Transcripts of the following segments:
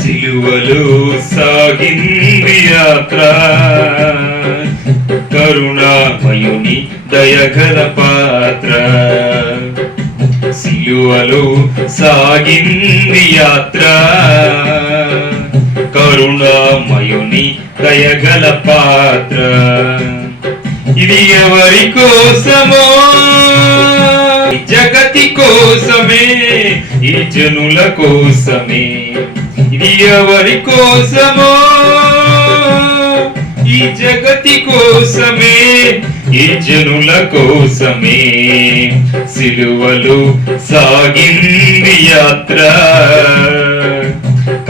సిలువలో సాగింది యాత్ర, కరుణామయుని దయగల పాత్ర. సిలువలో సాగింది యాత్ర, కరుణామయుని దయగల పాత్ర. ఇది ఎవరి కోసమో? జగతి కోసమే, ఈ జనుల కోసమే. ఇది ఎవరి కోసమో? ఈ జగతి కోసమే, ఈ జనుల కోసమే. సిలువలో సాగింది యాత్ర,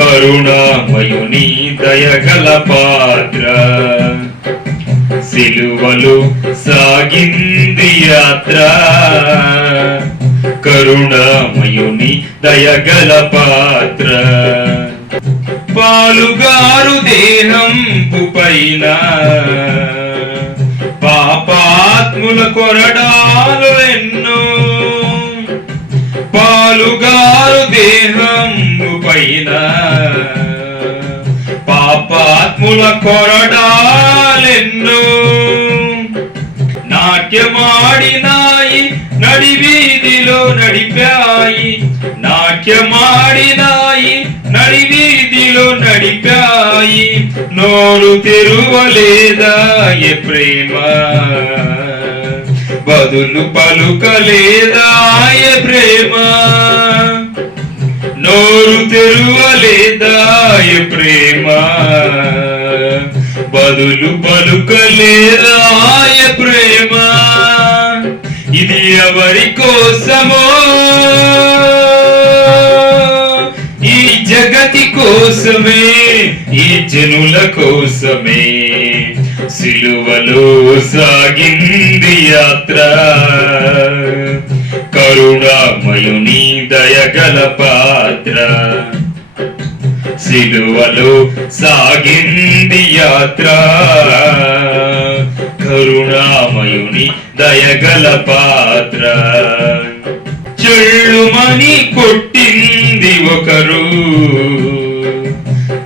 కరుణామయుని దయగల పాత్ర. సిలువలో సాగింది యాత్ర, కరుణామయుని దయగల పాత్ర. పాలుగారు దేహంపు పైన పాపాత్ముల కొరడాలు ఎన్నో. పాలుగారు దేహంపు పైన పాపాత్ముల కొరడాలెన్నో. నాట్యమాడినాయి, నడి వీధిలో నడిపాయి. నాట్యమాడినాయి, నడి వీధిలో నడిపాయి. నోరు తెరువలేదాయ ప్రేమ, బదులు పలుకలేదాయ ప్రేమ. నోరు తెరువలేదాయ ప్రేమ, బదులు పలుకలేదాయ ప్రేమ. ఇది ఎవరి కోసమో? ఈ జగతి కోసమే, ఈ జనుల కోసమే. సిలువలో సాగింది యాత్ర, కరుణామయుని దయగల పాత్ర. సిలువలో సాగింది యాత్ర, కరుణామయుని దయగల పాత్ర. చెళ్ళుమని కొట్టింది ఒకరు,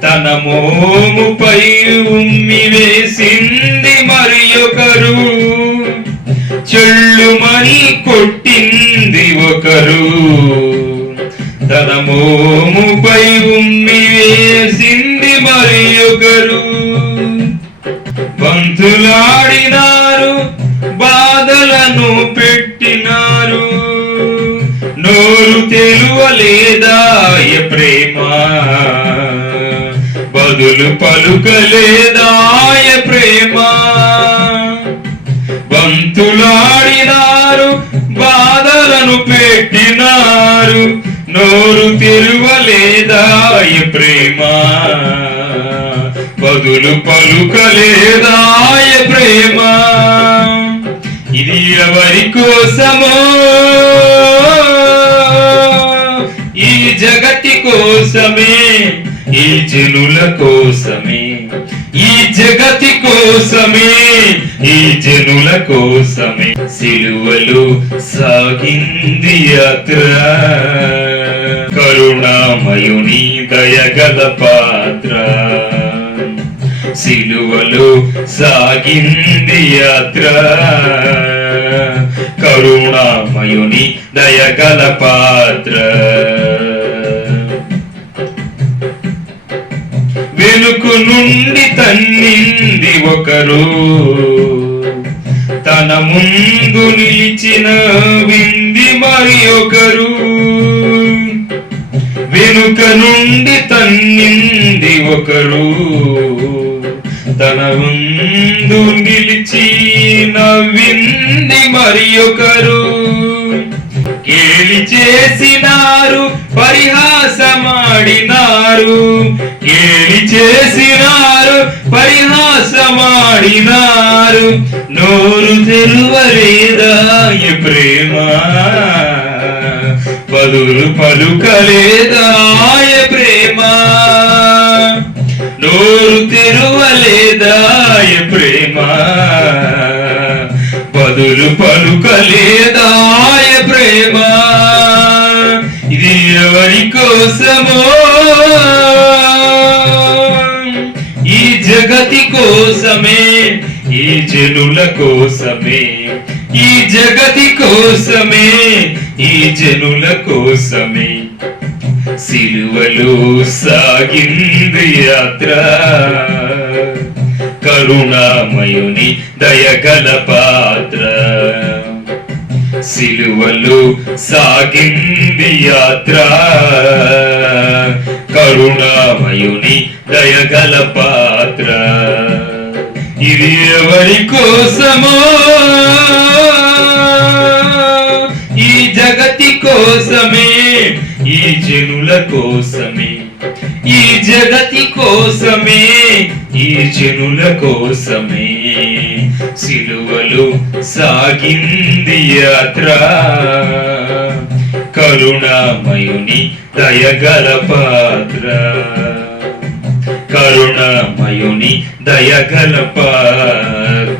తన మోముపై ఉమ్మి వేసింది మరి ఒకరు. చెళ్ళుమని కొట్టింది ఒకరు, తన మోముపై ఉమ్మి వేసింది మరి ఒకరు. బంతులాడినారు, బాధలను పెట్టినారు. నోరు తెలువలేదాయ ప్రేమ, బదులు పలుకలేదాయ ప్రేమ. బంతులాడినారు, బాధలను పెట్టినారు. నోరు తెరువలేదాయ ప్రేమ, బదులు పలుకలేదాయ ప్రేమ. ఇది ఎవరి కోసమో? ఈ జగతి కోసమే, ఈ జనుల కోసమే. ఈ జగతి కోసమే, ఈ జనుల కోసమే. సిలువలో సాగింది యాత్ర, కరుణామయుని దయగల పాత్ర. సిలువలో సాగింది యాత్ర, కరుణామయుని దయగల పాత్ర. వెనుక నుండి తన్నింది ఒకరు, తన ముందు నిలిచిన వింది మరి ఒకరు. వెనుక నుండి తన్నింది ఒకరు, తన ముందు నిలిచి నవ్వింది మరి ఒకరు. కేలి చేసినారు, పరిహాసమాడినారు. కేలి చేసినారు, పరిహాసమాడినారు. నోరు తెరువలేదాయ ప్రేమ, బదులు పలుకలేదాయ ప్రేమ. నోరు తెరువలేదాయ ప్రేమ, బదులు పలుకలేదాయ ప్రేమ. ఇది ఎవరి కోసమో? జగతి కోసమే, ఈ జనుల కోసమే, ఈ జగతి కోసమే, ఈ జనుల కోసమే సిలువలో సాగింది యాత్ర. కరుణామయుని దయగల పాత్ర, సిలువలో సాగింది యాత్ర. కరుణామయుని దయగల పాత్ర. ఇది ఎవరి కోసమో, ఈ జగతి కోసమే, ఈ జనుల కోసమే, ఈ జగతి కోసమే, ఈ జనుల కోసమే సిలువలో సాగింది యాత్ర. కరుణామయుని దయగల పాత్ర, కరుణామయుని దయగల పాత్ర.